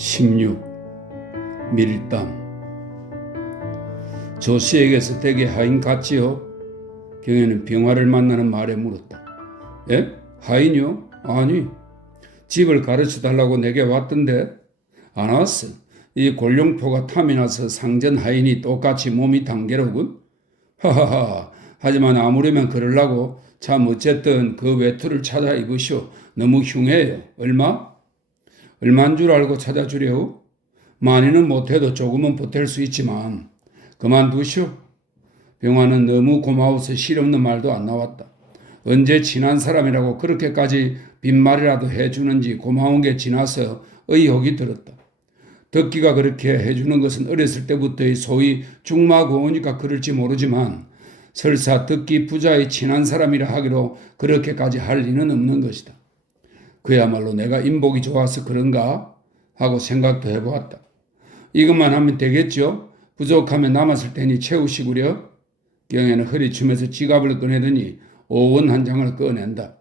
16. 밀당. 조씨에게서 댁에 하인 갔지요? 경혜는 병화를 만나는 말에 물었다. 예? 하인이요? 아니, 집을 가르쳐달라고 내게 왔던데. 안 왔어. 이 골룡포가 탐이 나서 상전 하인이 똑같이 몸이 단계로군. 하하하. 하지만 아무려면 그러려고 참 어쨌든 그 외투를 찾아 입으시오. 너무 흉해요. 얼마? 얼마인 줄 알고 찾아주려고? 많이는 못해도 조금은 보탤 수 있지만 그만두시오. 병화는 너무 고마워서 실없는 말도 안 나왔다. 언제 친한 사람이라고 그렇게까지 빈말이라도 해주는지 고마운 게 지나서 의혹이 들었다. 덕기가 그렇게 해주는 것은 어렸을 때부터의 소위 중마고우니까 그럴지 모르지만 설사 덕기 부자의 친한 사람이라 하기로 그렇게까지 할 리는 없는 것이다. 그야말로 내가 인복이 좋아서 그런가 하고 생각도 해보았다. 이것만 하면 되겠죠? 부족하면 남았을 테니 채우시구려. 경혜는 허리춤에서 지갑을 꺼내더니 5원 한 장을 꺼낸다.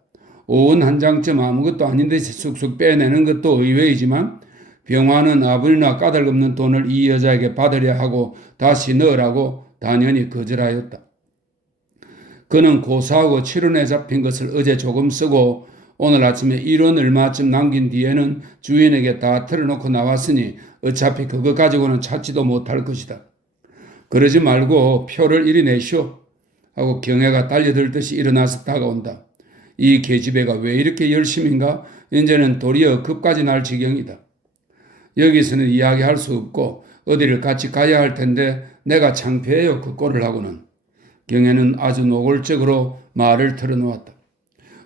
5원 한 장쯤 아무것도 아닌 듯이 쑥쑥 빼내는 것도 의외이지만 병화는 아무리나 까닭없는 돈을 이 여자에게 받으려 하고 다시 넣으라고 단연히 거절하였다. 그는 고사하고 7원에 잡힌 것을 어제 조금 쓰고 오늘 아침에 1원 얼마쯤 남긴 뒤에는 주인에게 다 털어놓고 나왔으니 어차피 그거 가지고는 찾지도 못할 것이다. 그러지 말고 표를 이리 내시오 하고 경혜가 달려들듯이 일어나서 다가온다. 이 계집애가 왜 이렇게 열심인가? 이제는 도리어 급까지 날 지경이다. 여기서는 이야기할 수 없고 어디를 같이 가야 할 텐데 내가 창피해요. 그 꼴을 하고는. 경혜는 아주 노골적으로 말을 털어놓았다.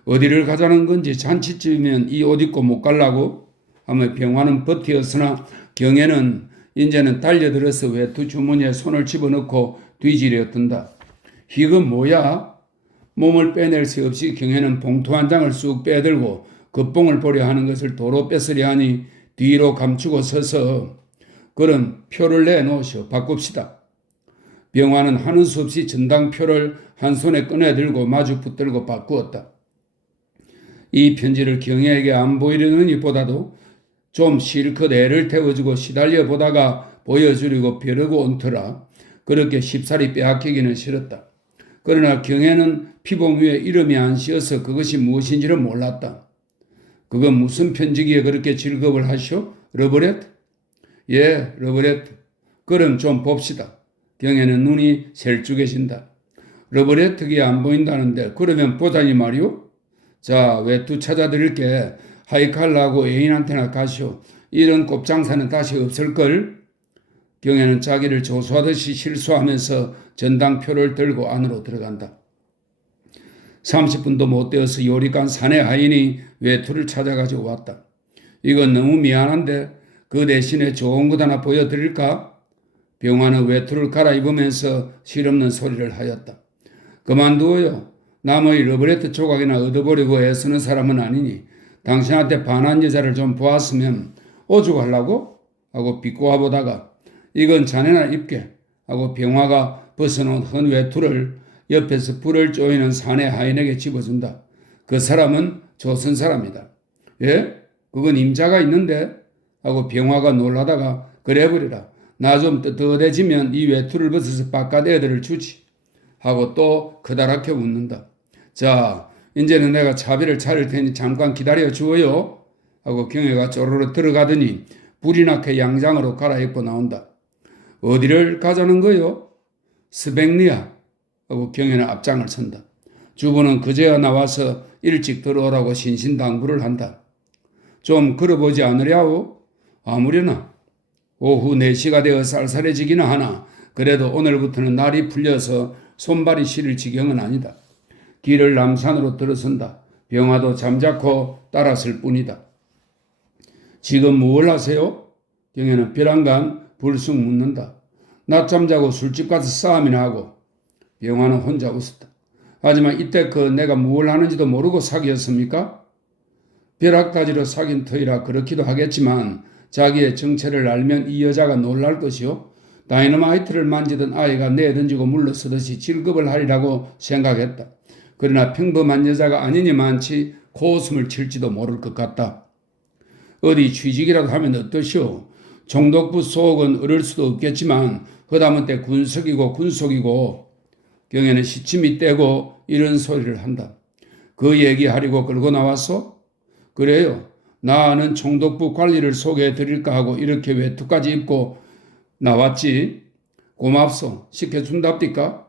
어디를 가자는 건지 잔치집이면 이 옷 입고 못 갈라고? 하며 병화는 버티었으나 경혜는 이제는 달려들어서 외투 주머니에 손을 집어넣고 뒤지려 든다. 이건 뭐야? 몸을 빼낼 수 없이 경혜는 봉투 한 장을 쑥 빼들고 겉봉을 보려 하는 것을 도로 뺏으려 하니 뒤로 감추고 서서 그럼 표를 내놓으시오. 바꿉시다. 병화는 하는 수 없이 전당표를 한 손에 꺼내들고 마주 붙들고 바꾸었다. 이 편지를 경혜에게 안 보이려는 보다도 좀 실컷 애를 태워주고 시달려 보다가 보여주려고 벼르고 얹더라. 그렇게 쉽사리 빼앗기기는 싫었다. 그러나 경혜는 피봉 위에 이름이 안 씌어서 그것이 무엇인지를 몰랐다. 그건 무슨 편지기에 그렇게 즐겁을 하시오? 러브레트? 예, 러브레트. 그럼 좀 봅시다. 경혜는 눈이 셀쭉해진다. 러브레트기에 안 보인다는데 그러면 보자니 말이오? 자, 외투 찾아드릴게. 하이칼라고 애인한테나 가시오. 이런 곱장사는 다시 없을걸? 경혜는 자기를 조수하듯이 실수하면서 전당표를 들고 안으로 들어간다. 30분도 못 되어서 요리간 사내 하인이 외투를 찾아가지고 왔다. 이건 너무 미안한데 그 대신에 좋은 것 하나 보여드릴까? 병화는 외투를 갈아입으면서 실없는 소리를 하였다. 그만두어요. 남의 러브레트 조각이나 얻어보려고 애쓰는 사람은 아니니 당신한테 반한 여자를 좀 보았으면 오죽하려고? 하고 비꼬아 보다가 이건 자네나 입게 하고 병화가 벗어놓은 헌 외투를 옆에서 불을 쪼이는 사내 하인에게 집어준다. 그 사람은 조선 사람이다. 예? 그건 임자가 있는데? 하고 병화가 놀라다가 그래버리라. 나 좀 뜨뜻해지면 이 외투를 벗어서 바깥 애들을 주지. 하고 또 커다랗게 웃는다. 자, 이제는 내가 차비를 차릴 테니 잠깐 기다려 주어요. 하고 경혜가 쪼르르 들어가더니 불이 나게 양장으로 갈아입고 나온다. 어디를 가자는 거요? 스백리아. 하고 경혜는 앞장을 선다. 주부는 그제야 나와서 일찍 들어오라고 신신당부를 한다. 좀 걸어보지 않으랴오? 아무려나. 오후 4시가 되어 쌀쌀해지기는 하나 그래도 오늘부터는 날이 풀려서 손발이 시릴 지경은 아니다. 길을 남산으로 들어선다. 병화도 잠자코 따랐을 뿐이다. 지금 뭘 하세요? 경혜는 벼랑간 불쑥 묻는다. 낮잠 자고 술집 가서 싸움이나 하고. 병화는 혼자 웃었다. 하지만 이때껏 내가 뭘 하는지도 모르고 사귀었습니까? 벼락가지로 사귄 터이라 그렇기도 하겠지만 자기의 정체를 알면 이 여자가 놀랄 것이요. 다이너마이트를 만지던 아이가 내던지고 물러서듯이 질겁을 하리라고 생각했다. 그러나 평범한 여자가 아니니만치 코웃음을 칠지도 모를 것 같다. 어디 취직이라도 하면 어떠시오? 총독부 속은 얻을 수도 없겠지만 허다못해 군석이고 군속이고 경에는 시침이 떼고 이런 소리를 한다. 그 얘기하려고 끌고 나왔어? 그래요. 나는 총독부 관리를 소개해 드릴까 하고 이렇게 외투까지 입고 나왔지. 고맙소. 시켜준답니까?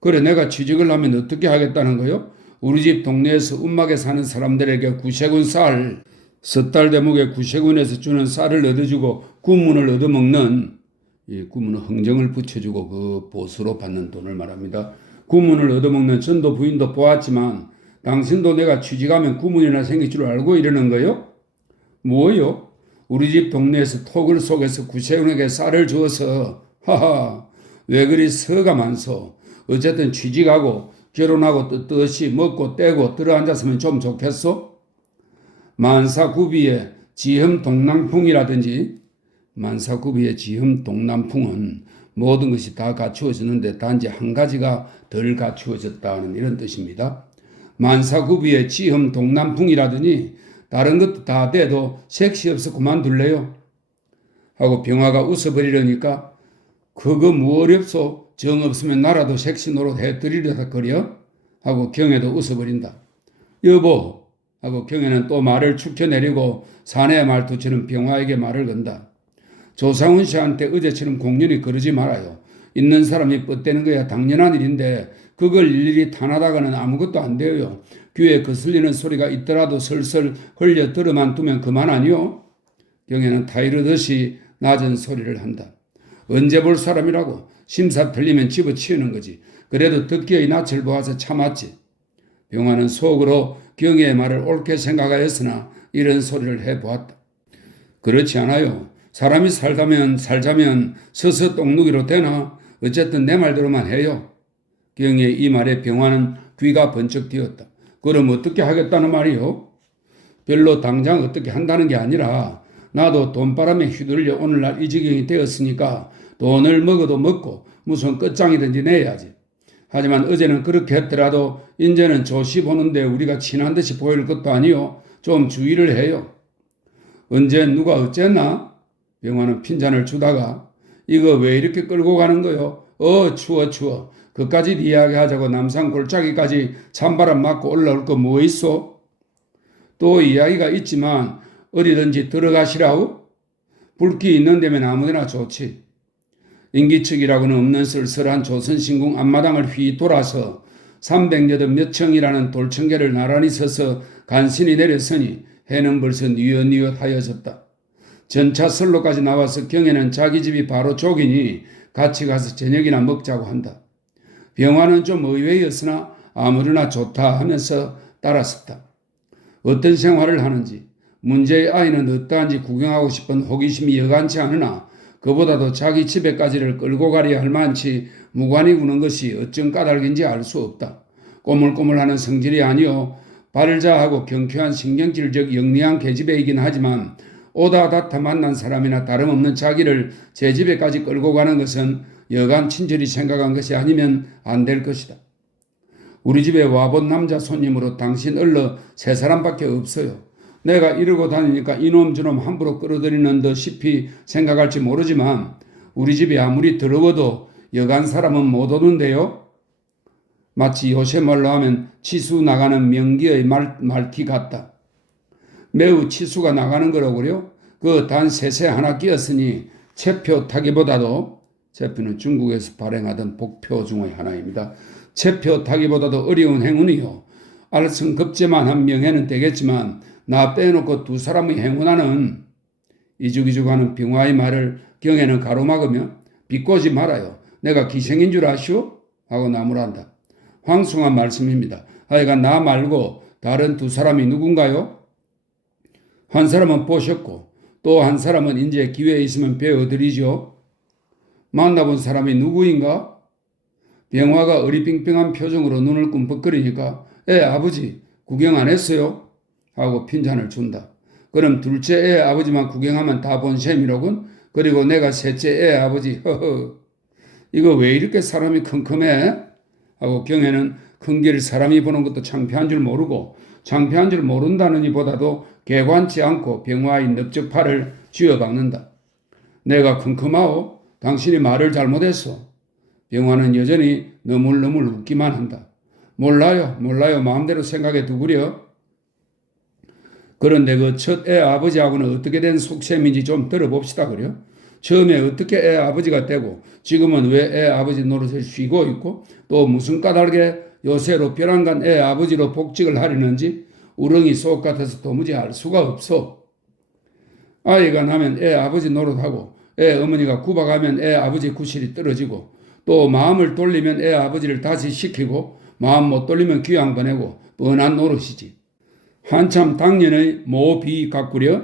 그래 내가 취직을 하면 어떻게 하겠다는 거요? 우리 집 동네에서 움막에 사는 사람들에게 구세군 쌀, 섣달 대목에 구세군에서 주는 쌀을 얻어주고 구문을 얻어먹는, 이 구문은 흥정을 붙여주고 그 보수로 받는 돈을 말합니다. 구문을 얻어먹는 전도 부인도 보았지만 당신도 내가 취직하면 구문이나 생길 줄 알고 이러는 거요? 뭐요? 우리 집 동네에서 톡을 속에서 구세군에게 쌀을 주어서 하하 왜 그리 서가 많소? 어쨌든 취직하고 결혼하고 떳떳이 먹고 떼고 들어앉았으면 좀 좋겠소? 만사구비의 지흠 동남풍이라든지 만사구비의 지흠 동남풍은 모든 것이 다 갖추어졌는데 단지 한 가지가 덜 갖추어졌다는 이런 뜻입니다. 만사구비의 지흠 동남풍이라더니 다른 것도 다 돼도 색시 없어 그만둘래요? 하고 병화가 웃어버리려니까 그거 뭐 어렵소? 정 없으면 나라도 색시 노릇 해드리려다 그려? 하고 경에도 웃어버린다. 여보 하고 경에는 또 말을 축혀내리고 사내의 말투처럼 병화에게 말을 건다. 조상훈 씨한테 어제처럼 공연히 그러지 말아요. 있는 사람이 뻗대는 거야 당연한 일인데 그걸 일일이 탄하다가는 아무것도 안 돼요. 귀에 거슬리는 소리가 있더라도 설설 흘려 들어만 두면 그만 아니요? 경에는 타이르듯이 낮은 소리를 한다. 언제 볼 사람이라고 심사 틀리면 집어치우는 거지. 그래도 듣기의 낯을 보아서 참았지. 병화는 속으로 경의 말을 옳게 생각하였으나 이런 소리를 해보았다. 그렇지 않아요. 사람이 살자면 서서 똥누기로 되나? 어쨌든 내 말대로만 해요. 경의 이 말에 병화는 귀가 번쩍 띄었다. 그럼 어떻게 하겠다는 말이요? 별로 당장 어떻게 한다는 게 아니라 나도 돈바람에 휘둘려 오늘날 이 지경이 되었으니까 돈을 먹어도 먹고 무슨 끝장이든지 내야지. 하지만 어제는 그렇게 했더라도 이제는 조시 보는데 우리가 친한 듯이 보일 것도 아니요. 좀 주의를 해요. 언제 누가 어쨌나? 병화는 핀잔을 주다가 이거 왜 이렇게 끌고 가는 거요? 추워. 그까지 이야기하자고 남산 골짜기까지 찬바람 맞고 올라올 거 뭐 있어? 또 이야기가 있지만 어디든지 들어가시라우? 불기 있는 데면 아무데나 좋지. 인기척이라고는 없는 쓸쓸한 조선신궁 앞마당을 휘 돌아서 300여든 몇 층이라는 돌청계를 나란히 서서 간신히 내렸으니 해는 벌써 뉘엿뉘엿 하여졌다. 전차선로까지 나와서 경에는 자기 집이 바로 쪽이니 같이 가서 저녁이나 먹자고 한다. 병화는 좀 의외였으나 아무르나 좋다 하면서 따랐었다. 어떤 생활을 하는지 문제의 아이는 어떠한지 구경하고 싶은 호기심이 여간치 않으나 그보다도 자기 집에까지를 끌고 가려 할 만치 무관히 구는 것이 어쩐 까닭인지 알 수 없다. 꼬물꼬물하는 성질이 아니요 발자하고 경쾌한 신경질적 영리한 계집애이긴 하지만 오다다타 만난 사람이나 다름없는 자기를 제 집에까지 끌고 가는 것은 여간 친절히 생각한 것이 아니면 안 될 것이다. 우리 집에 와본 남자 손님으로 당신 얼러 3사람밖에 없어요. 내가 이러고 다니니까 이놈 저놈 함부로 끌어들이는 듯이 생각할지 모르지만 우리 집이 아무리 더러워도 여간 사람은 못 오는데요. 마치 요새 말로 하면 치수 나가는 명기의 말티 같다. 매우 치수가 나가는 거라고요. 그 단 세세 하나 끼었으니 채표 타기보다도 채표는 중국에서 발행하던 복표 중의 하나입니다. 채표 타기보다도 어려운 행운이요. 알성급제만 한 명에는 되겠지만 나 빼놓고 2사람의 행운하는 이죽이죽하는 병화의 말을 경에는 가로막으며 비꼬지 말아요. 내가 기생인 줄 아시오? 하고 나무란다. 황송한 말씀입니다. 하여간 나 말고 다른 2사람이 누군가요? 한 사람은 보셨고 또 한 사람은 이제 기회 있으면 배워드리죠. 만나본 사람이 누구인가? 병화가 어리빙빙한 표정으로 눈을 꿈뻑거리니까 아버지 구경 안 했어요? 하고 핀잔을 준다. 그럼 둘째 애 아버지만 구경하면 다 본 셈이로군. 그리고 내가 셋째 애 아버지 허허 이거 왜 이렇게 사람이 컴컴해? 하고 경에는 큰 길 사람이 보는 것도 창피한 줄 모르고 창피한 줄 모른다느니 보다도 개관치 않고 병화인 넓적팔을 쥐어박는다. 내가 컴컴하오? 당신이 말을 잘못했어. 병화는 여전히 너물너물 웃기만 한다. 몰라요. 마음대로 생각해 두구려. 그런데 그 첫 애 아버지하고는 어떻게 된 속셈인지 좀 들어봅시다 그려. 처음에 어떻게 애 아버지가 되고 지금은 왜 애 아버지 노릇을 쉬고 있고 또 무슨 까닭에 요새로 벼랑간 애 아버지로 복직을 하려는지 우렁이 속 같아서 도무지 알 수가 없어. 아이가 나면 애 아버지 노릇하고 애 어머니가 구박하면 애 아버지 구실이 떨어지고 또 마음을 돌리면 애 아버지를 다시 시키고 마음 못 돌리면 귀양 보내고 뻔한 노릇이지. 한참 당년의 모비 가꾸려,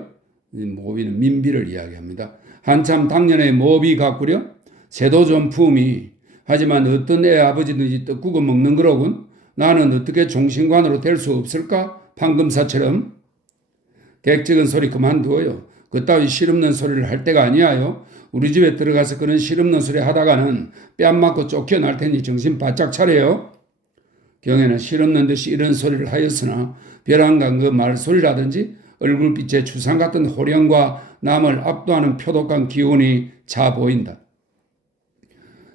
모비는 민비를 이야기합니다. 한참 당년의 모비 가꾸려 새도 좀 품이 하지만 어떤 애 아버지든지 떡국어 먹는 거로군. 나는 어떻게 종신관으로 될 수 없을까? 판금사처럼. 객적은 소리 그만두어요. 그따위 실없는 소리를 할 때가 아니야요. 우리 집에 들어가서 그런 실없는 소리 하다가는 뺨 맞고 쫓겨날 테니 정신 바짝 차려요. 경에는 실없는 듯이 이런 소리를 하였으나 벼랑간 그 말소리라든지 얼굴빛에 추상 같은 호령과 남을 압도하는 표독한 기운이 차 보인다.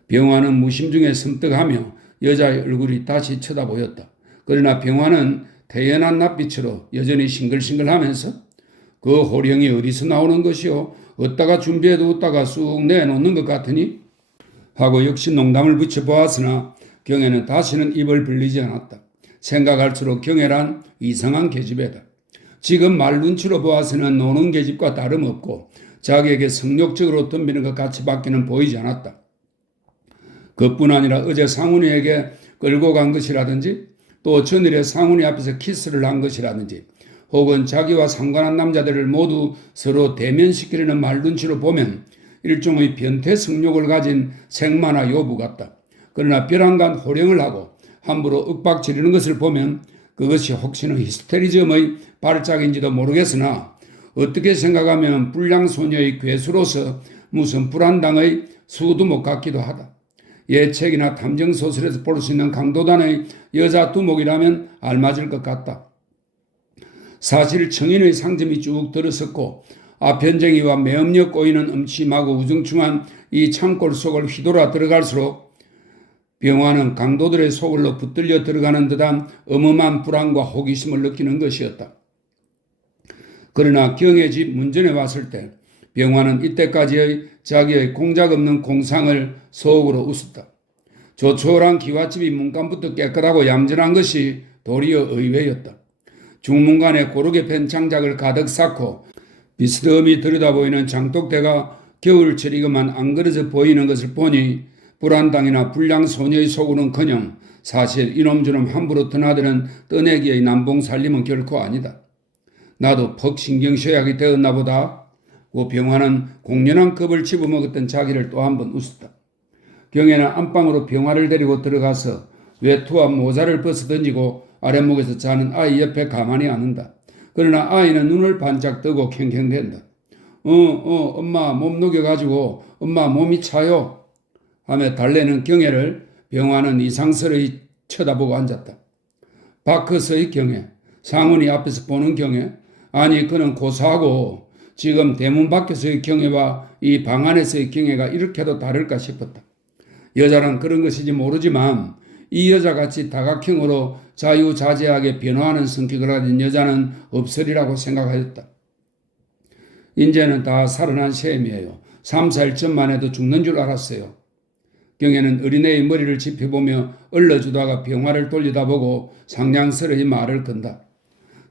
병화는 무심중에 섬뜩하며 여자의 얼굴이 다시 쳐다보였다. 그러나 병화는 태연한 낯빛으로 여전히 싱글싱글하면서 그 호령이 어디서 나오는 것이요? 어디다가 준비해두었다가 쑥 내놓는 것 같으니? 하고 역시 농담을 붙여보았으나 경애는 다시는 입을 벌리지 않았다. 생각할수록 경애란 이상한 계집애다. 지금 말 눈치로 보아서는 노는 계집과 다름없고 자기에게 성욕적으로 덤비는 것 같이밖에는 보이지 않았다. 그뿐 아니라 어제 상훈이에게 끌고 간 것이라든지 또 전일에 상훈이 앞에서 키스를 한 것이라든지 혹은 자기와 상관한 남자들을 모두 서로 대면시키려는 말 눈치로 보면 일종의 변태 성욕을 가진 생마나 요부 같다. 그러나 벼랑간 호령을 하고 함부로 윽박 지르는 것을 보면 그것이 혹시는 히스테리즘의 발작인지도 모르겠으나 어떻게 생각하면 불량소녀의 괴수로서 무슨 불안당의 수두목 같기도 하다. 예책이나 탐정소설에서 볼 수 있는 강도단의 여자 두목이라면 알맞을 것 같다. 사실 청인의 상점이 쭉 들어섰고 아편쟁이와 매음력 꼬이는 음침하고 우중충한 이 창골 속을 휘돌아 들어갈수록 병화는 강도들의 속을로 붙들려 들어가는 듯한 어마어마한 불안과 호기심을 느끼는 것이었다. 그러나 경의 집 문전에 왔을 때 병화는 이때까지의 자기의 공작 없는 공상을 속으로 웃었다. 조촐한 기와집이 문간부터 깨끗하고 얌전한 것이 도리어 의외였다. 중문간에 고르게 펜 장작을 가득 쌓고 비스듬히 들여다보이는 장독대가 겨울철이그만 안 그려져 보이는 것을 보니 불안당이나 불량소녀의 속으로는커녕 사실 이놈저놈 함부로 드나드는 떠내기의 남봉살림은 결코 아니다. 나도 퍽 신경쇠약이 되었나 보다. 그 병화는 공연한 겁을 집어먹었던 자기를 또 한 번 웃었다. 경애는 안방으로 병화를 데리고 들어가서 외투와 모자를 벗어던지고 아랫목에서 자는 아이 옆에 가만히 앉는다. 그러나 아이는 눈을 반짝 뜨고 캥캥댄다. 엄마 몸 녹여가지고 엄마 몸이 차요. 하며 달래는 경애를 병화는 이상스러이 쳐다보고 앉았다. 밖에서의 경애, 상훈이 앞에서 보는 경애, 아니 그는 고사하고 지금 대문 밖에서의 경애와 이 방 안에서의 경애가 이렇게도 다를까 싶었다. 여자란 그런 것인지 모르지만 이 여자같이 다각형으로 자유자재하게 변화하는 성격을 가진 여자는 없으리라고 생각하였다. 이제는 다 살아난 셈이에요. 3, 4일 전만 해도 죽는 줄 알았어요. 경애는 어린애의 머리를 짚어보며 얼러주다가 병화를 돌리다보고 상냥스러이 말을 건다.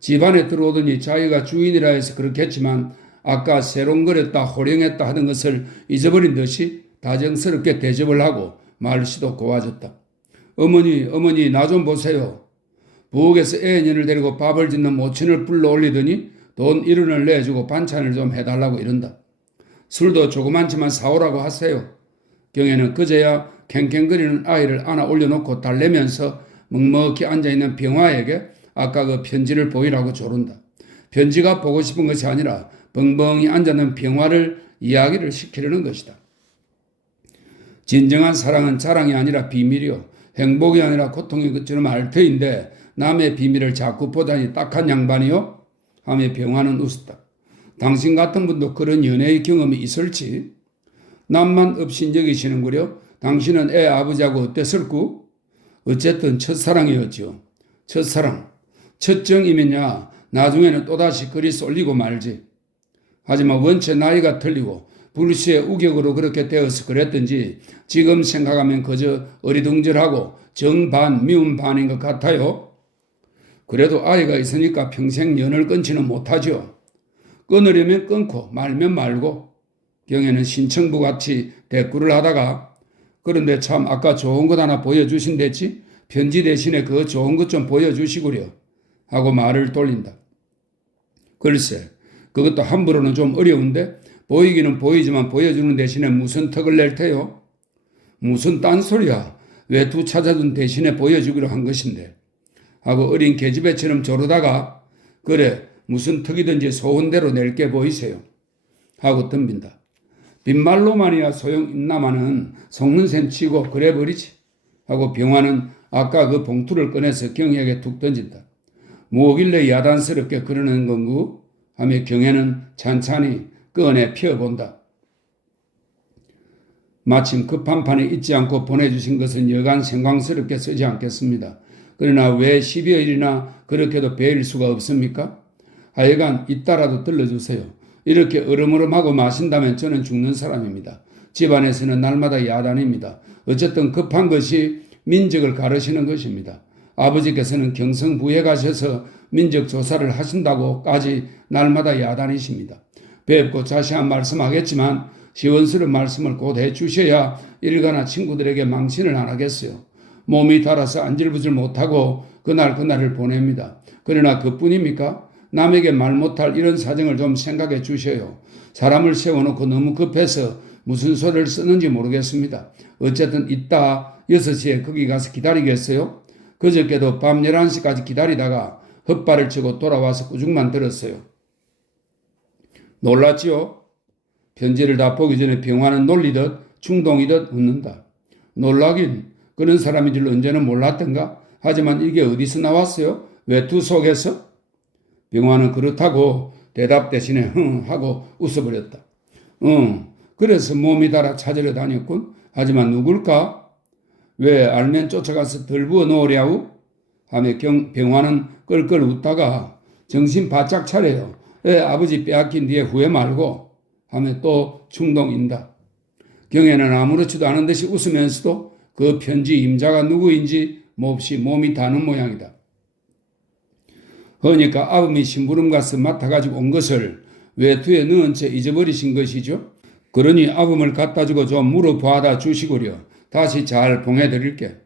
집안에 들어오더니 자기가 주인이라 해서 그렇겠지만 아까 세롱거렸다 호령했다 하던 것을 잊어버린 듯이 다정스럽게 대접을 하고 말씨도 고와졌다. 어머니 나 좀 보세요. 부엌에서 애년을 데리고 밥을 짓는 모친을 불러 올리더니 돈 1원을 내주고 반찬을 좀 해달라고 이른다. 술도 조그만치만 사오라고 하세요. 경애는 그제야 캥캥거리는 아이를 안아 올려놓고 달래면서 멍먹히 앉아있는 병화에게 아까 그 편지를 보이라고 조른다. 편지가 보고 싶은 것이 아니라 벙벙이 앉아있는 병화를 이야기를 시키려는 것이다. 진정한 사랑은 자랑이 아니라 비밀이요. 행복이 아니라 고통인 것처럼 알터인데 남의 비밀을 자꾸 보다니 딱한 양반이요? 하며 병화는 웃었다. 당신 같은 분도 그런 연애의 경험이 있을지? 남만 업신여기시는구려? 당신은 애 아버지하고 어땠을꾸? 어쨌든 첫사랑이었죠. 첫사랑. 첫정이면야 나중에는 또다시 그리 쏠리고 말지. 하지만 원체 나이가 틀리고 불시의 우격으로 그렇게 되어서 그랬던지 지금 생각하면 그저 어리둥절하고 정반 미움 반인 것 같아요. 그래도 아이가 있으니까 평생 연을 끊지는 못하죠. 끊으려면 끊고 말면 말고. 경에는 신청부같이 대꾸를 하다가 그런데 참 아까 좋은 것 하나 보여주신댔지? 편지 대신에 그 좋은 것 좀 보여주시구려 하고 말을 돌린다. 글쎄 그것도 함부로는 좀 어려운데 보이기는 보이지만 보여주는 대신에 무슨 턱을 낼 테요? 무슨 딴소리야. 외투 찾아준 대신에 보여주기로 한 것인데 하고 어린 계집애처럼 조르다가 그래 무슨 턱이든지 소원대로 낼게 보이세요 하고 덤빈다. 빈말로만이야 소용있나마는 속는 셈 치고 그래 버리지 하고 병화는 아까 그 봉투를 꺼내서 경희에게 툭 던진다. 뭐길래 야단스럽게 그러는 건구? 하며 경혜는 찬찬히 꺼내 펴본다. 마침 급한 판에 잊지 않고 보내주신 것은 여간 생광스럽게 쓰지 않겠습니다. 그러나 왜 12일이나 그렇게도 배일 수가 없습니까? 하여간 이따라도 들러주세요. 이렇게 으름으름하고 마신다면 저는 죽는 사람입니다. 집안에서는 날마다 야단입니다. 어쨌든 급한 것이 민적을 가르치는 것입니다. 아버지께서는 경성부에 가셔서 민적 조사를 하신다고까지 날마다 야단이십니다. 뵙고 다시 한 말씀하겠지만 시원스러운 말씀을 곧 해주셔야 일가나 친구들에게 망신을 안 하겠어요. 몸이 달아서 안절부절 못하고 그날을 보냅니다. 그러나 그뿐입니까? 남에게 말 못할 이런 사정을 좀 생각해 주셔요. 사람을 세워놓고 너무 급해서 무슨 소리를 쓰는지 모르겠습니다. 어쨌든 이따 6시에 거기 가서 기다리겠어요? 그저께도 밤 11시까지 기다리다가 헛발을 치고 돌아와서 꾸중만 들었어요. 놀랐지요? 편지를 다 보기 전에 병화는 놀리듯 충동이듯 웃는다. 놀라긴 그런 사람인 줄 언제는 몰랐던가? 하지만 이게 어디서 나왔어요? 외투 속에서? 병화는 그렇다고 대답 대신에 흥 하고 웃어버렸다. 그래서 몸이 달아 찾으러 다녔군. 하지만 누굴까? 왜 알면 쫓아가서 덜부어 놓으랴우? 하며 병화는 끌끌 웃다가 정신 바짝 차려요. 왜 아버지 빼앗긴 뒤에 후회 말고 하며 또 충동인다. 경애는 아무렇지도 않은 듯이 웃으면서도 그 편지 임자가 누구인지 몹시 몸이 다는 모양이다. 그러니까 아범이 심부름 가서 맡아가지고 온 것을 외투에 넣은 채 잊어버리신 것이죠. 그러니 아범을 갖다주고 좀 물어봐다 주시구려. 다시 잘 봉해드릴게.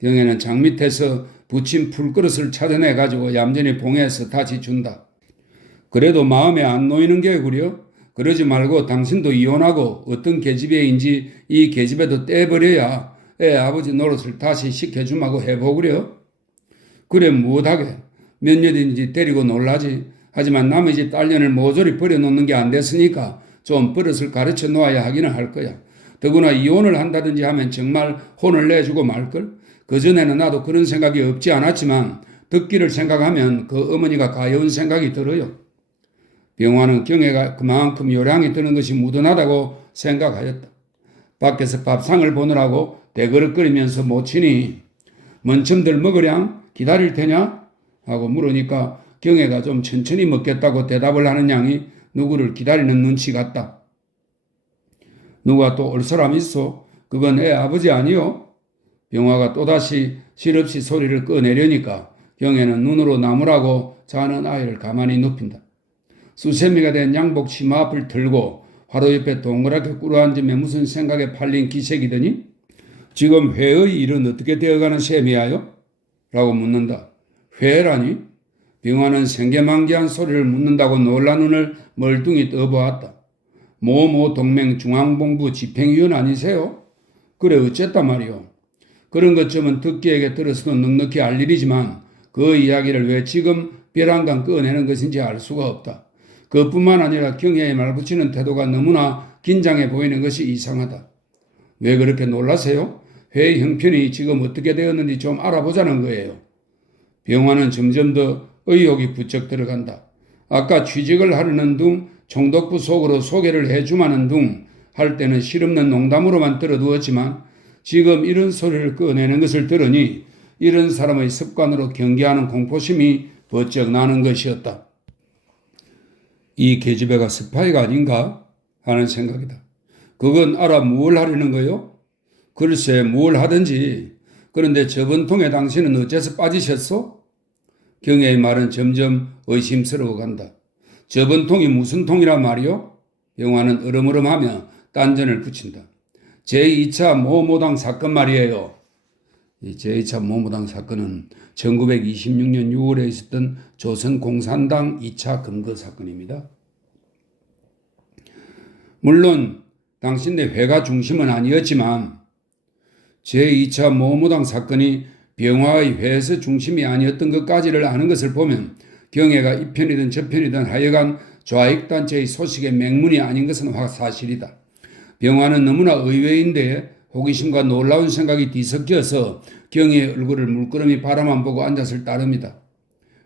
경애는 장밑에서 부친 풀그릇을 찾아내가지고 얌전히 봉해서 다시 준다. 그래도 마음에 안 놓이는 게구려. 그러지 말고 당신도 이혼하고 어떤 계집애인지 이 계집애도 떼버려야 애 아버지 노릇을 다시 시켜주마고 해보구려. 그래 못하게 몇 년인지 데리고 놀라지. 하지만 남의 집 딸년을 모조리 버려놓는 게 안 됐으니까 좀 버릇을 가르쳐 놓아야 하기는 할 거야. 더구나 이혼을 한다든지 하면 정말 혼을 내주고 말걸. 그전에는 나도 그런 생각이 없지 않았지만 듣기를 생각하면 그 어머니가 가여운 생각이 들어요. 병화는 경애가 그만큼 요량이 드는 것이 무던하다고 생각하였다. 밖에서 밥상을 보느라고 대그릇거리면서 모친이 먼첨들 먹으랴? 기다릴 테냐? 하고 물으니까 경애가 좀 천천히 먹겠다고 대답을 하는 양이 누구를 기다리는 눈치 같다. 누가 또 올 사람 있어? 그건 애 아버지 아니요? 병화가 또다시 실없이 소리를 꺼내려니까 경애는 눈으로 나무라고 자는 아이를 가만히 눕힌다. 수세미가 된 양복 치마 앞을 들고 화로 옆에 동그랗게 꿇어앉으며 무슨 생각에 팔린 기색이더니 지금 회의 일은 어떻게 되어가는 셈이야요? 라고 묻는다. 회라니? 병화는 생계망기한 소리를 묻는다고 놀란 눈을 멀뚱히 떠보았다. 모모 동맹 중앙본부 집행위원 아니세요? 그래 어쨌다 말이오. 그런 것쯤은 듣기에게 들어서도 넉넉히 알 일이지만 그 이야기를 왜 지금 벼랑간 꺼내는 것인지 알 수가 없다. 그뿐만 아니라 경애에 말붙이는 태도가 너무나 긴장해 보이는 것이 이상하다. 왜 그렇게 놀라세요? 회 형편이 지금 어떻게 되었는지 좀 알아보자는 거예요. 병화는 점점 더 의욕이 부쩍 들어간다. 아까 취직을 하려는 둥 총독부 속으로 소개를 해주마는 둥 할 때는 실없는 농담으로만 들어두었지만 지금 이런 소리를 꺼내는 것을 들으니 이런 사람의 습관으로 경계하는 공포심이 번쩍 나는 것이었다. 이 계집애가 스파이가 아닌가 하는 생각이다. 그건 알아 뭘 하려는 거요? 글쎄 뭘 하든지. 그런데 저번 통에 당신은 어째서 빠지셨소? 경혜의 말은 점점 의심스러워 간다. 저번 통이 무슨 통이란 말이요? 병화는 으름으름하며 딴전을 붙인다. 제2차 모모당 사건 말이에요. 이 제2차 모모당 사건은 1926년 6월에 있었던 조선공산당 2차 금거 사건입니다. 물론 당신네 회가 중심은 아니었지만 제2차 모모당 사건이 병화의 회에서 중심이 아니었던 것까지를 아는 것을 보면 경혜가 이편이든 저편이든 하여간 좌익단체의 소식의 맹문이 아닌 것은 사실이다. 병화는 너무나 의외인데 호기심과 놀라운 생각이 뒤섞여서 경혜의 얼굴을 물끄러미 바라만 보고 앉았을 따름이다.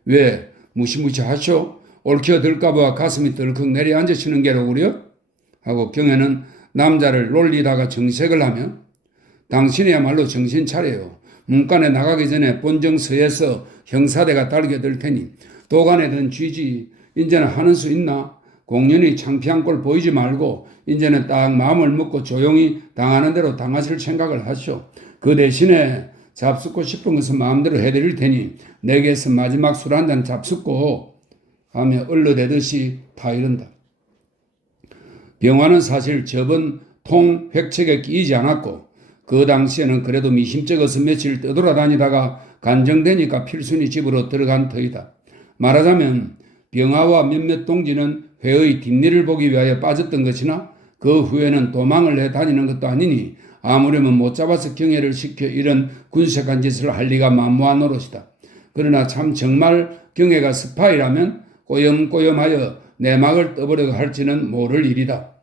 왜 무시무시하쇼? 얽혀들까봐 가슴이 덜컥 내려앉으시는 게로구려? 하고 경혜는 남자를 놀리다가 정색을 하며 당신이야말로 정신 차려요. 문간에 나가기 전에 본정서에서 형사대가 달겨들 테니 도간에 든 쥐지 이제는 하는 수 있나? 공연히 창피한 꼴 보이지 말고 이제는 딱 마음을 먹고 조용히 당하는 대로 당하실 생각을 하시오. 그 대신에 잡숫고 싶은 것은 마음대로 해드릴 테니 내게서 마지막 술 한 잔 잡숫고 하며 얼러대듯이 타이른다. 병화는 사실 저번 통 획책에 끼이지 않았고 그 당시에는 그래도 미심쩍어서 며칠 떠돌아다니다가 간정되니까 필순이 집으로 들어간 터이다. 말하자면 병화와 몇몇 동지는 회의 뒷일을 보기 위하여 빠졌던 것이나 그 후에는 도망을 해 다니는 것도 아니니 아무려면 못 잡아서 경혜를 시켜 이런 군색한 짓을 할 리가 만무한 노릇이다. 그러나 참 정말 경혜가 스파이라면 꼬염꼬염하여 내막을 떠보려고 할지는 모를 일이다.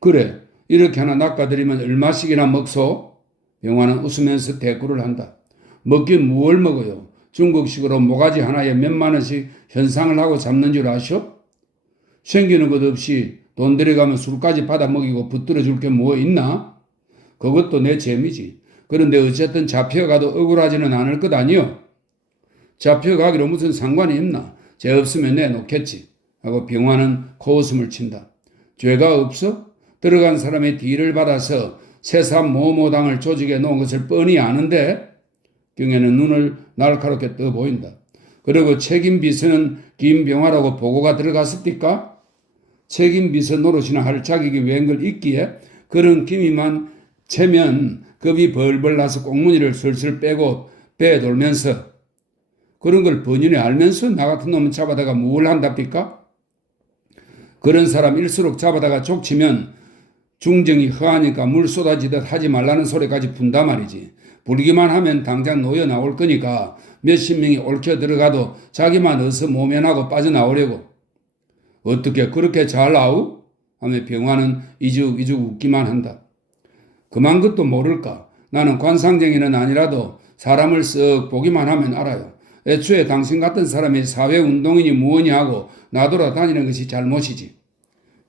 그래, 이렇게 하나 낚아드리면 얼마씩이나 먹소? 병화는 웃으면서 대꾸를 한다. 먹긴 무얼 먹어요? 중국식으로 모가지 하나에 몇만 원씩 현상을 하고 잡는 줄 아시오? 생기는 것 없이 돈 들여가면 술까지 받아 먹이고 붙들어 줄 게 뭐 있나? 그것도 내 재미지. 그런데 어쨌든 잡혀가도 억울하지는 않을 것 아니요? 잡혀가기로 무슨 상관이 있나? 죄 없으면 내놓겠지. 하고 병화는 코웃음을 친다. 죄가 없어? 들어간 사람의 뒤를 받아서 새삼 모모당을 조직해 놓은 것을 뻔히 아는데 경혜는 눈을 날카롭게 떠 보인다. 그리고 책임비서는 김병화라고 보고가 들어갔습니까? 책임비서 노릇이나 할 자격이 웬걸 있기에 그런 기미만 채면 겁이 벌벌 나서 꽁무니를 슬슬 빼고 빼돌면서 그런 걸 번연히 알면서 나 같은 놈은 잡아다가 뭘 한답니까? 그런 사람일수록 잡아다가 족치면 중정이 허하니까 물 쏟아지듯 하지 말라는 소리까지 푼다 말이지. 부르기만 하면 당장 놓여 나올 거니까 몇십 명이 얽혀 들어가도 자기만 어서 모면하고 빠져나오려고. 어떻게 그렇게 잘 아우? 하며 병화는 이죽이죽 웃기만 한다. 그만 것도 모를까? 나는 관상쟁이는 아니라도 사람을 쓱 보기만 하면 알아요. 애초에 당신 같은 사람이 사회운동이니 무엇이 하고 나돌아다니는 것이 잘못이지.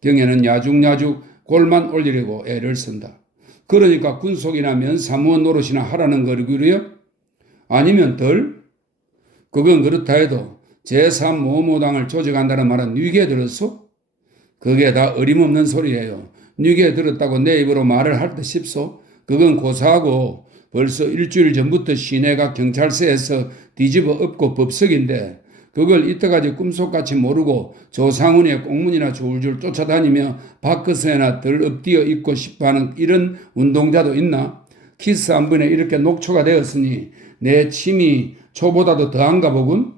경혜는 야죽야죽 골만 올리려고 애를 쓴다. 그러니까 군속이나 면사무원 노릇이나 하라는 거리구려? 아니면 덜? 그건 그렇다 해도 제3모모당을 조직한다는 말은 뉘게 들었소? 그게 다 어림없는 소리예요. 뉘게 들었다고 내 입으로 말을 할 때 싶소? 그건 고사하고 벌써 일주일 전부터 시내가 경찰서에서 뒤집어 엎고 법석인데 그걸 이때까지 꿈속같이 모르고 조상훈의 꽁문이나 졸졸 쫓아다니며 밖에서나 덜 엎드려 있고 싶어하는 이런 운동자도 있나? 키스 한 번에 이렇게 녹초가 되었으니 내 침이 초보다도 더한가 보군?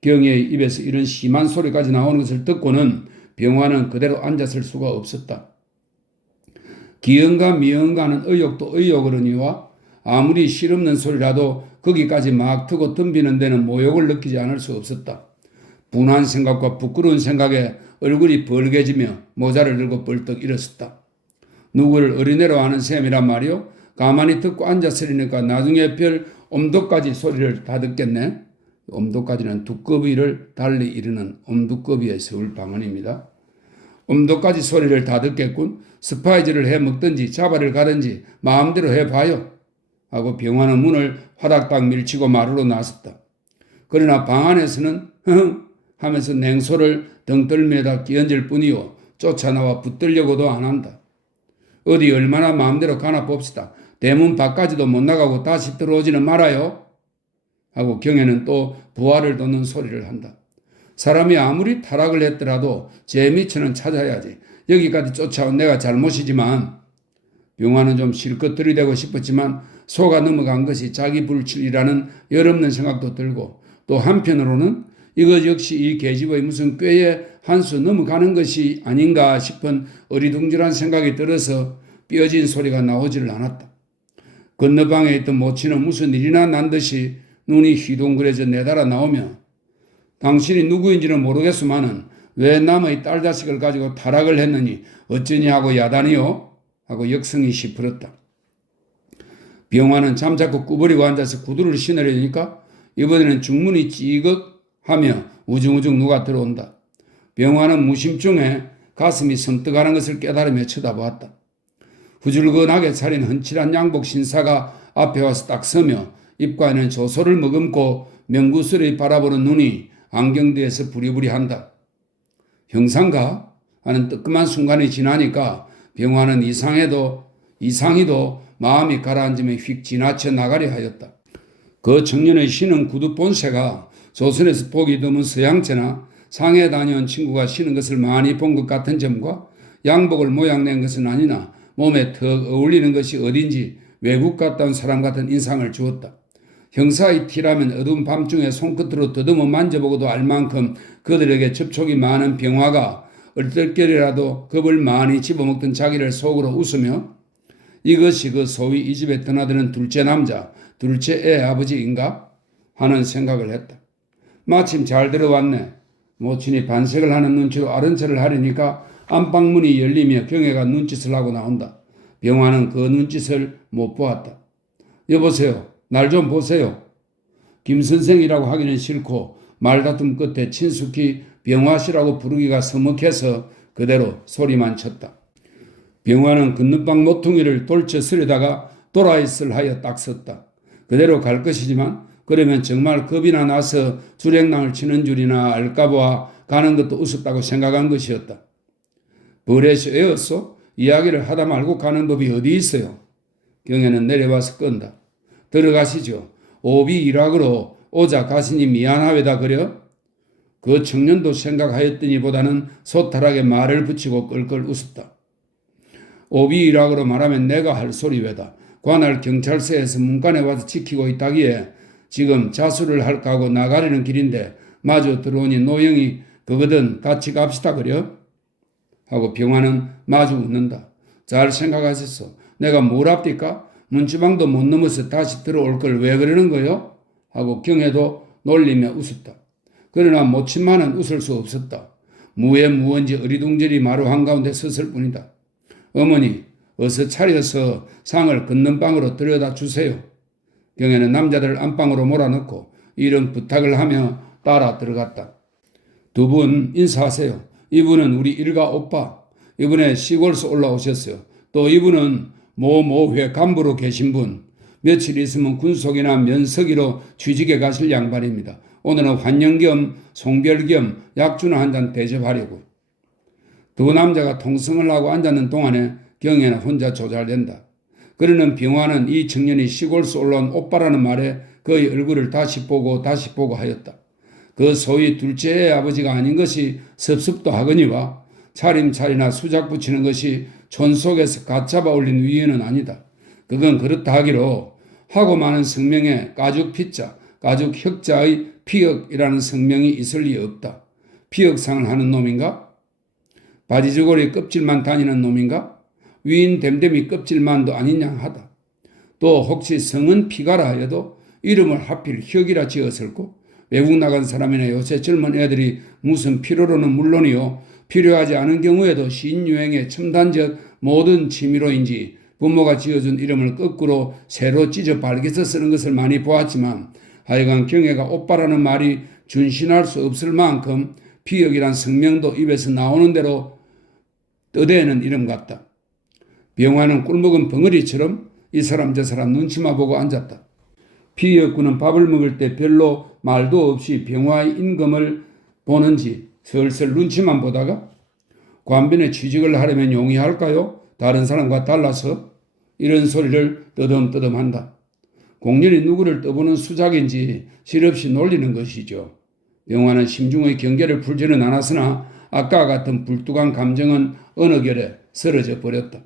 경혜의 입에서 이런 심한 소리까지 나오는 것을 듣고는 병화는 그대로 앉았을 수가 없었다. 기언가 미언가는 의욕도 의욕으로니와 아무리 실없는 소리라도 거기까지 막 트고 덤비는 데는 모욕을 느끼지 않을 수 없었다. 분한 생각과 부끄러운 생각에 얼굴이 벌개지며 모자를 들고 벌떡 일었었다. 누구를 어린애로 하는 셈이란 말이요? 가만히 듣고 앉았으니까 나중에 별 엄도까지 소리를 다 듣겠네. 엄도까지는 두꺼비를 달리 이르는 엄두꺼비의 서울 방언입니다. 엄도까지 소리를 다 듣겠군. 스파이즈를 해 먹든지 자바를 가든지 마음대로 해봐요. 하고 병화는 문을 화닥닥 밀치고 마루로 나섰다. 그러나 방 안에서는 흥 하면서 냉소를 등떨미에다 끼얹을 뿐이요. 쫓아나와 붙들려고도 안 한다. 어디 얼마나 마음대로 가나 봅시다. 대문 밖까지도 못 나가고 다시 들어오지는 말아요. 하고 경혜는 또 부활을 돋는 소리를 한다. 사람이 아무리 타락을 했더라도 제 미천은 찾아야지. 여기까지 쫓아온 내가 잘못이지만 병화는 좀 실컷 들이대고 싶었지만 속아 넘어간 것이 자기 불칠이라는 열없는 생각도 들고 또 한편으로는 이것 역시 이 계집의 무슨 꾀에 한 수 넘어가는 것이 아닌가 싶은 어리둥절한 생각이 들어서 삐어진 소리가 나오지를 않았다. 건너방에 있던 모친은 무슨 일이나 난 듯이 눈이 휘둥그레져 내달아 나오며 당신이 누구인지는 모르겠으마는 왜 남의 딸 자식을 가지고 타락을 했느니 어쩌니 하고 야단이요? 하고 역성이 시풀었다. 병화는 잠자코 구부리고 앉아서 구두를 신으려니까 이번에는 중문이 찌걱하며 우중우중 누가 들어온다. 병화는 무심중에 가슴이 선뜩하는 것을 깨달으며 쳐다보았다. 후줄근하게 차린 헌칠한 양복 신사가 앞에 와서 딱 서며 입가에는 조소를 머금고 명구스레 바라보는 눈이 안경 뒤에서 부리부리한다. 형상가? 하는 뜨끔한 순간이 지나니까 병화는 이상히도 마음이 가라앉으며 휙 지나쳐 나가려 하였다. 그 청년의 신은 구두 본새가 조선에서 보기 드문 서양체나 상해 다녀온 친구가 신은 것을 많이 본 것 같은 점과 양복을 모양낸 것은 아니나 몸에 턱 어울리는 것이 어딘지 외국 갔다 온 사람 같은 인상을 주었다. 형사의 티라면 어두운 밤중에 손끝으로 더듬어 만져보고도 알 만큼 그들에게 접촉이 많은 병화가 얼떨결에라도 겁을 많이 집어먹던 자기를 속으로 웃으며 이것이 그 소위 이 집에 떠나드는 둘째 남자, 둘째 애 아버지인가? 하는 생각을 했다. 마침 잘 들어왔네. 모친이 반색을 하는 눈치로 아른 척을 하려니까 안방문이 열리며 경혜가 눈짓을 하고 나온다. 병화는 그 눈짓을 못 보았다. 여보세요. 날 좀 보세요. 김선생이라고 하기는 싫고 말다툼 끝에 친숙히 병화씨라고 부르기가 서먹해서 그대로 소리만 쳤다. 병화는 건너방 모퉁이를 돌쳐서려다가 돌아있을 하여 딱 섰다. 그대로 갈 것이지만 그러면 정말 겁이나 나서 주랭랑을 치는 줄이나 알까봐 가는 것도 우습다고 생각한 것이었다. 버렛이 애었소? 이야기를 하다 말고 가는 법이 어디 있어요? 경혜는 내려와서 끈다. 들어가시죠. 오비 일학으로 오자 가시니 미안하외다 그려? 그 청년도 생각하였더니보다는 소탈하게 말을 붙이고 끌끌 웃었다. 오비 일학으로 말하면 내가 할 소리 외다. 관할 경찰서에서 문간에 와서 지키고 있다기에 지금 자수를 할까 하고 나가려는 길인데 마주 들어오니 노영이 그거든 같이 갑시다 그려? 하고 병화는 마주 웃는다. 잘 생각하셨어. 내가 뭘 합니까? 문지방도 못 넘어서 다시 들어올 걸 왜 그러는 거요? 하고 경혜도 놀리며 웃었다. 그러나 모친만은 웃을 수 없었다. 무에 무언지 어리둥절히 마루 한가운데 섰을 뿐이다. 어머니 어서 차려서 상을 건넌방으로 들여다 주세요. 경혜는 남자들을 안방으로 몰아넣고 이런 부탁을 하며 따라 들어갔다. 두 분 인사하세요. 이분은 우리 일가 오빠. 이번에 시골에서 올라오셨어요. 또 이분은 모회 간부로 계신 분. 며칠 있으면 군속이나 면석이로 취직해 가실 양반입니다. 오늘은 환영 겸 송별 겸 약주나 한 잔 대접하려고. 두 남자가 통성을 하고 앉았는 동안에 경혜는 혼자 조잘된다. 그러는 병화는 이 청년이 시골에서 올라온 오빠라는 말에 그의 얼굴을 다시 보고 하였다. 그 소위 둘째의 아버지가 아닌 것이 섭섭도 하거니와 차림차리나 수작 붙이는 것이 촌 속에서 갓 잡아 올린 위에는 아니다. 그건 그렇다 하기로 하고 많은 성명에 가죽 피자, 가죽 혁자의 피역이라는 성명이 있을 리 없다. 피역상을 하는 놈인가? 바지저고리 껍질만 다니는 놈인가? 위인 댐댐이 껍질만도 아니냐 하다. 또 혹시 성은 피가라 하여도 이름을 하필 혁이라 지었을꼬? 외국 나간 사람이나 요새 젊은 애들이 무슨 필요로는 물론이요 필요하지 않은 경우에도 신유행의 첨단적 모든 취미로인지 부모가 지어준 이름을 거꾸로 새로 찢어 발개서 쓰는 것을 많이 보았지만 하여간 경애가 오빠라는 말이 준신할 수 없을 만큼 피혁이란 성명도 입에서 나오는 대로 떠대는 이름 같다. 병화는 꿀먹은 벙어리처럼 이 사람 저 사람 눈치만 보고 앉았다. 피혁군은 밥을 먹을 때 별로 말도 없이 병화의 임금을 보는지 슬슬 눈치만 보다가 관변에 취직을 하려면 용이할까요? 다른 사람과 달라서 이런 소리를 떠듬떠듬한다. 공연이 누구를 떠보는 수작인지 실없이 놀리는 것이죠. 병화는 심중의 경계를 풀지는 않았으나 아까 같은 불뚝한 감정은 어느 결에 쓰러져 버렸다.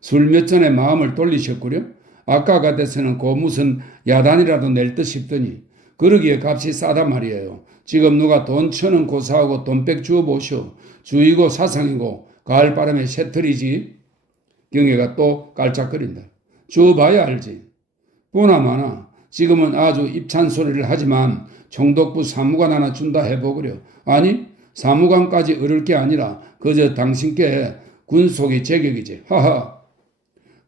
술 몇 잔에 마음을 돌리셨구려? 아까 같아서는 그 무슨 야단이라도 낼 듯 싶더니 그러기에 값이 싸단 말이에요. 지금 누가 돈 1,000원 고사하고 돈백 주어 보시오. 주이고 사상이고 가을바람에 새털이지. 경애가 또 깔짝거린다. 주어봐야 알지. 보나마나 지금은 아주 입찬 소리를 하지만 총독부 사무관 하나 준다 해보구려. 아니 사무관까지 얻을 게 아니라 그저 당신께 군속이 제격이지. 하하.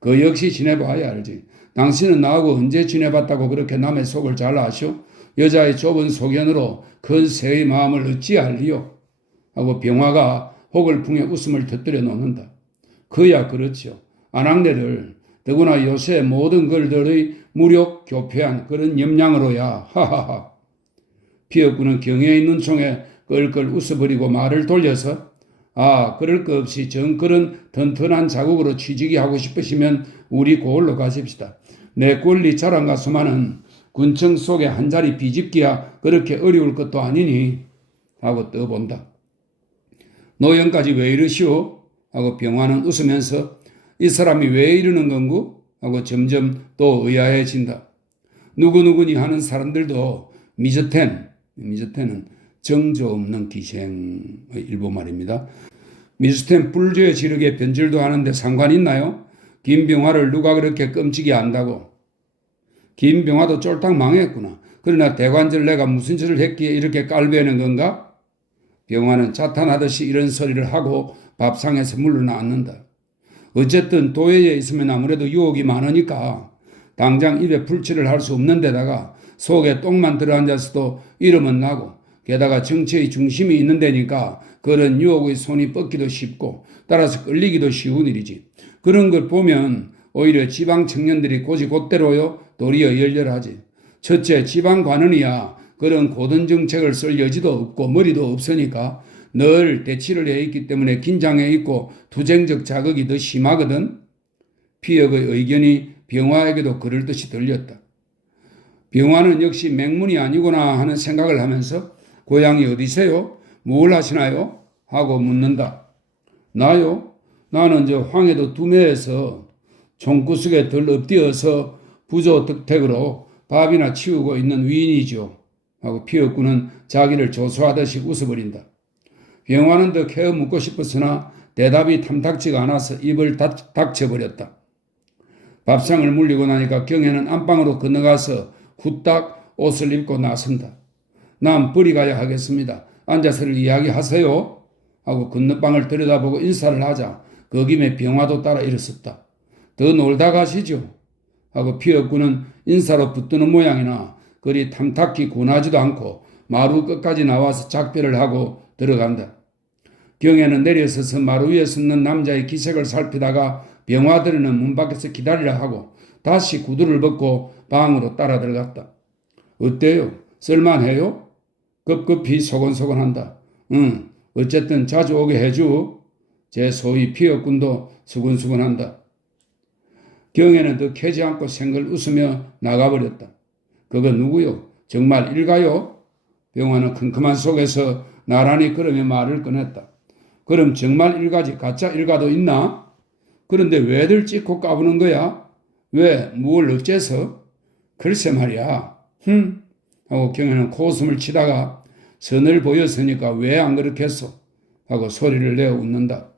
그 역시 지내봐야 알지. 당신은 나하고 언제 지내봤다고 그렇게 남의 속을 잘 아시오? 여자의 좁은 소견으로 큰 새의 마음을 어찌 알리요? 하고 병화가 혹을 풍에 웃음을 터뜨려 놓는다. 그야 그렇지요. 안악내를 더구나 요새 모든 걸들의 무력 교폐한 그런 염량으로야. 하하하. 피혁군은 경애의 눈총에 끌끌 웃어버리고 말을 돌려서 그럴 것 없이 정 그런 튼튼한 자국으로 취직이 하고 싶으시면 우리 고을로 가십시다. 내 권리 자랑과 수많은 군청 속에 한 자리 비집기야 그렇게 어려울 것도 아니니 하고 떠본다. 노영까지 왜 이러시오? 하고 병화는 웃으면서 이 사람이 왜 이러는 건구? 하고 점점 또 의아해진다. 누구누구니 하는 사람들도 미저텐은 정조 없는 기생의 일부 말입니다. 미스텐 뿔주에 지르게 변질도 하는데 상관 있나요? 김병화를 누가 그렇게 끔찍이 안다고? 김병화도 쫄딱 망했구나. 그러나 대관절 내가 무슨 짓을 했기에 이렇게 깔배는 건가? 병화는 자탄하듯이 이런 소리를 하고 밥상에서 물러나앉는다. 어쨌든 도회에 있으면 아무래도 유혹이 많으니까 당장 입에 풀칠을 할 수 없는 데다가 속에 똥만 들어앉아서도 이름은 나고 게다가 정치의 중심이 있는 데니까 그런 유혹의 손이 뻗기도 쉽고 따라서 끌리기도 쉬운 일이지. 그런 걸 보면 오히려 지방 청년들이 곧이곧대로요 도리어 열렬하지. 첫째 지방 관원이야 그런 고든 정책을 쓸 여지도 없고 머리도 없으니까 늘 대치를 해 있기 때문에 긴장해 있고 투쟁적 자극이 더 심하거든. 피혁의 의견이 병화에게도 그럴 듯이 들렸다. 병화는 역시 맹문이 아니구나 하는 생각을 하면서 고향이 어디세요? 뭘 하시나요? 하고 묻는다. 나요? 나는 저 황해도 두매에서 총구석에 덜 엎드려서 부조득택으로 밥이나 치우고 있는 위인이죠. 하고 피혁군은 자기를 조소하듯이 웃어버린다. 병화는 더 캐어 묻고 싶었으나 대답이 탐탁지가 않아서 입을 닥쳐버렸다. 밥상을 물리고 나니까 경애는 안방으로 건너가서 후딱 옷을 입고 나선다. 난 버리 가야 하겠습니다. 앉아서를 이야기하세요. 하고 건너방을 들여다보고 인사를 하자 그 김에 병화도 따라 일었었다. 더 놀다 가시죠. 하고 피혁군은 인사로 붙드는 모양이나 그리 탐탁히 권하지도 않고 마루 끝까지 나와서 작별을 하고 들어간다. 경애는 내려서서 마루 위에 섰는 남자의 기색을 살피다가 병화들은 문 밖에서 기다리라 하고 다시 구두를 벗고 방으로 따라 들어갔다. 어때요? 쓸만해요? 급급히 소곤소곤한다. 어쨌든 자주 오게 해주. 제 소위 피혁군도 수근수근한다. 경애는 더 캐지 않고 생글 웃으며 나가버렸다. 그거 누구요? 정말 일가요? 병화는 컴컴한 속에서 나란히 걸으며 말을 꺼냈다. 그럼 정말 일가지 가짜 일가도 있나? 그런데 왜들 찍고 까부는 거야? 왜? 뭘 어째서? 글쎄 말이야. 하고 경애는 코웃음을 치다가 선을 보였으니까 왜 안 그렇겠소? 하고 소리를 내어 웃는다.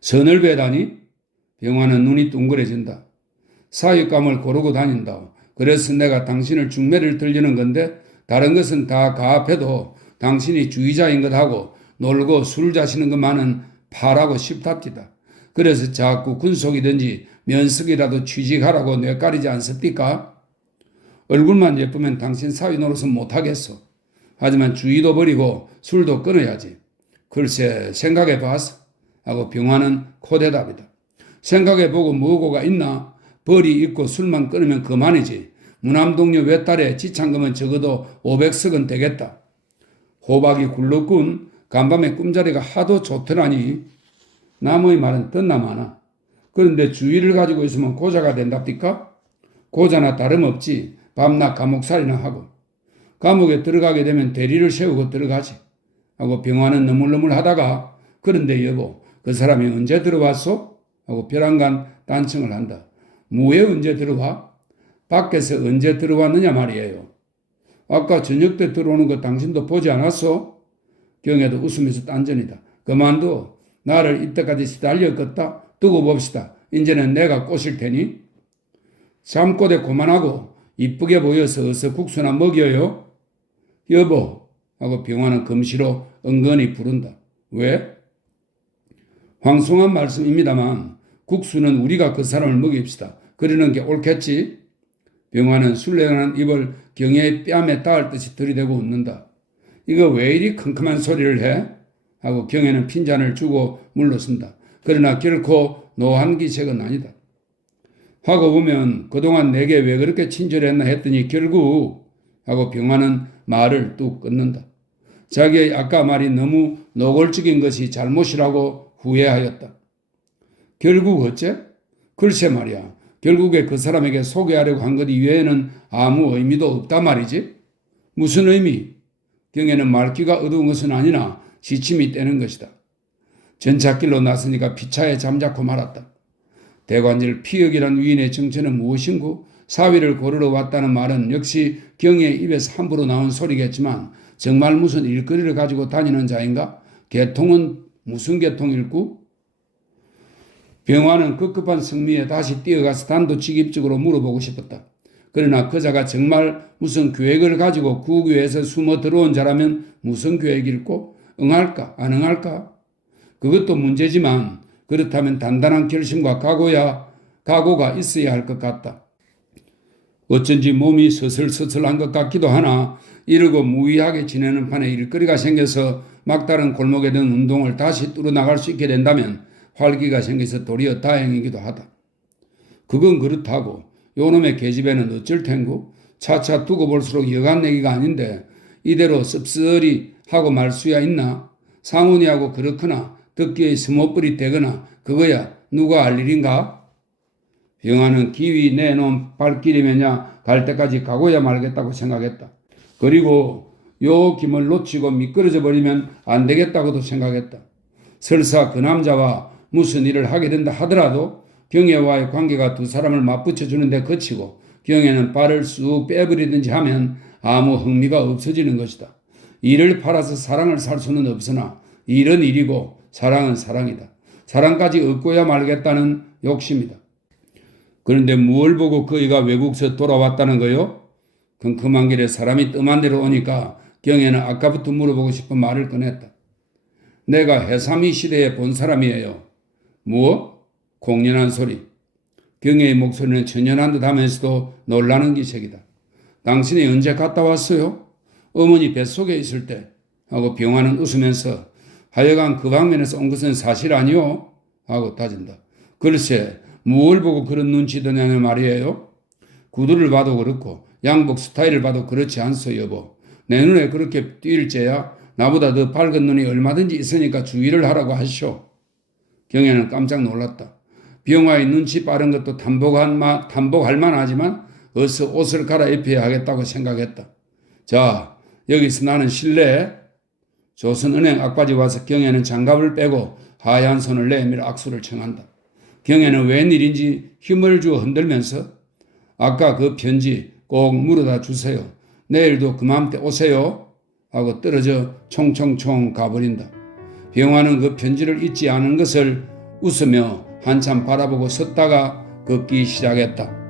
선을 베다니? 병화는 눈이 둥그레진다. 사육감을 고르고 다닌다. 그래서 내가 당신을 중매를 들리는 건데 다른 것은 다 가합해도 당신이 주의자인 것하고 놀고 술 자시는 것만은 파라고 싶답디다. 그래서 자꾸 군속이든지 면석이라도 취직하라고 뇌까리지 않습니까? 얼굴만 예쁘면 당신 사위 노릇은 못하겠어. 하지만 주의도 버리고 술도 끊어야지. 글쎄 생각해봤어. 하고 병화는 코대답이다. 생각해보고 뭐고가 있나? 벌이 있고 술만 끊으면 그만이지. 무남동료 외딸에 지참금은 적어도 500석은 되겠다. 호박이 굴렀군. 간밤에 꿈자리가 하도 좋더라니. 남의 말은 듣나 마나. 그런데 주의를 가지고 있으면 고자가 된답니까? 고자나 다름없지. 밤낮 감옥살이나 하고. 감옥에 들어가게 되면 대리를 세우고 들어가지. 하고 병화는 너물너물 하다가 그런데 여보 그 사람이 언제 들어왔소? 하고 벼랑간 단청을 한다. 뭐에 언제 들어와? 밖에서 언제 들어왔느냐 말이에요. 아까 저녁 때 들어오는 거 당신도 보지 않았어? 경애도 웃으면서 딴전이다. 그만둬. 나를 이때까지 시달렸겠다. 두고 봅시다. 이제는 내가 꼬실 테니. 잠꼬대 그만하고 이쁘게 보여서 어서 국수나 먹여요. 여보 하고 병화는 금시로 은근히 부른다. 왜? 황송한 말씀입니다만 국수는 우리가 그 사람을 먹입시다. 그러는 게 옳겠지? 병화는 술래난 입을 경애의 뺨에 닿을 듯이 들이대고 웃는다. 이거 왜 이리 컴컴한 소리를 해? 하고 경애는 핀잔을 주고 물러선다. 그러나 결코 노한 기색은 아니다. 하고 보면 그동안 내게 왜 그렇게 친절했나 했더니 결국 하고 병화는 말을 뚝 끊는다. 자기의 아까 말이 너무 노골적인 것이 잘못이라고 후회하였다. 결국 어째? 글쎄 말이야. 결국에 그 사람에게 소개하려고 한 것 이외에는 아무 의미도 없다 말이지. 무슨 의미? 경에는 말귀가 어두운 것은 아니나 시침이 떼는 것이다. 전찻길로 나서니까 피차에 잠자코 말았다. 대관절 피역이란 위인의 정체는 무엇인고? 사위를 고르러 왔다는 말은 역시 경의 입에서 함부로 나온 소리겠지만 정말 무슨 일거리를 가지고 다니는 자인가? 계통은 무슨 계통일구? 병화는 급급한 성미에 다시 뛰어가서 단도직입적으로 물어보고 싶었다. 그러나 그자가 정말 무슨 계획을 가지고 구교에서 숨어 들어온 자라면 무슨 계획일꼬? 응할까? 안 응할까? 그것도 문제지만 그렇다면 단단한 결심과 각오가 있어야 할 것 같다. 어쩐지 몸이 서슬서슬한 것 같기도 하나 이러고 무의하게 지내는 판에 일거리가 생겨서 막다른 골목에 든 운동을 다시 뚫어나갈 수 있게 된다면 활기가 생겨서 도리어 다행이기도 하다. 그건 그렇다고 요놈의 계집애는 어쩔 텐고 차차 두고 볼수록 여간 내기가 아닌데 이대로 씁쓸히 하고 말 수야 있나? 상훈이하고 그렇거나 듣기의 스모뿔이 되거나 그거야 누가 알 일인가? 병화는 기위 내놓은 발길이면야 갈 때까지 가고야 말겠다고 생각했다. 그리고 요 김을 놓치고 미끄러져 버리면 안 되겠다고도 생각했다. 설사 그 남자와 무슨 일을 하게 된다 하더라도 경애와의 관계가 두 사람을 맞붙여 주는데 그치고 경애는 발을 쑥 빼버리든지 하면 아무 흥미가 없어지는 것이다. 일을 팔아서 사랑을 살 수는 없으나 일은 일이고 사랑은 사랑이다. 사랑까지 얻고야 말겠다는 욕심이다. 그런데 무얼 보고 그이가 외국에서 돌아왔다는 거요? 컴컴한 길에 사람이 뜸한 대로 오니까 경애는 아까부터 물어보고 싶은 말을 꺼냈다. 내가 해삼이 시대에 본 사람이에요. 무엇? 공연한 소리. 경애의 목소리는 천연한 듯 하면서도 놀라는 기색이다. 당신이 언제 갔다 왔어요? 어머니 뱃속에 있을 때. 하고 병화는 웃으면서 하여간 그 방면에서 온 것은 사실 아니오? 하고 따진다. 글쎄 무얼 보고 그런 눈치 드냐는 말이에요? 구두를 봐도 그렇고 양복 스타일을 봐도 그렇지 않소 여보. 내 눈에 그렇게 띌째야 나보다 더 밝은 눈이 얼마든지 있으니까 주의를 하라고 하시오. 경애는 깜짝 놀랐다. 병화의 눈치 빠른 것도 담복할 만하지만 어서 옷을 갈아입혀야 하겠다고 생각했다. 자, 여기서 나는 실례. 조선은행 악바지 와서 경애는 장갑을 빼고 하얀 손을 내밀어 악수를 청한다. 경애는 웬일인지 힘을 주어 흔들면서 아까 그 편지 꼭 물어다 주세요. 내일도 그맘때 오세요. 하고 떨어져 총총총 가버린다. 병화는 그 편지를 잊지 않은 것을 웃으며 한참 바라보고 섰다가 걷기 시작했다.